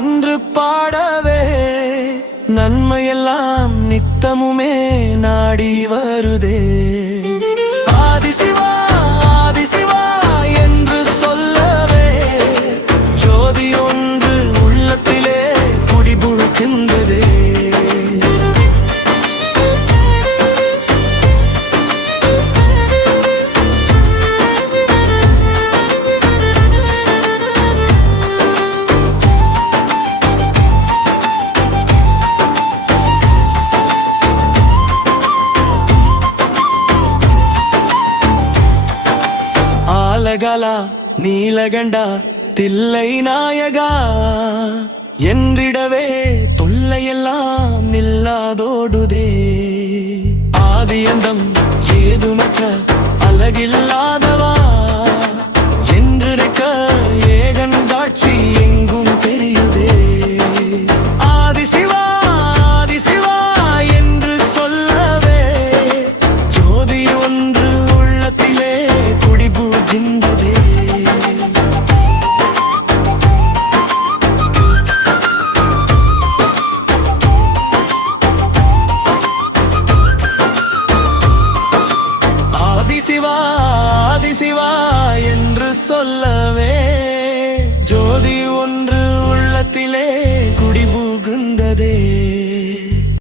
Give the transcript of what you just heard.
என்று பாடவே நன்மையெல்லாம் நித்தமுமே நாடி வருதே. ஆதிசிவா ஆதிசிவா என்று சொல்லவே ஜோதி ஒன்று உள்ளத்திலே குடிபுழுக்கின்றதே. ஆலகலா நீலகண்டா தில்லை நாயகா என்றிடவே தொல்லையெல்லாம் நில்லாதோடுதே. ஆதியந்தம் ஏதுமற்ற அழகில்லாதவா என்றிருக்க ஏகன் காட்சி எங்கும் தெரியுதே. ஆதிசிவா ஆதிசிவா என்று சொல்லவே ஜோதி ஒன்று உள்ளத்திலே குடிபுகின்றதே. ஆதிசிவா ஆதிசிவா என்று சொல்லவே ஜோதி ஒன்று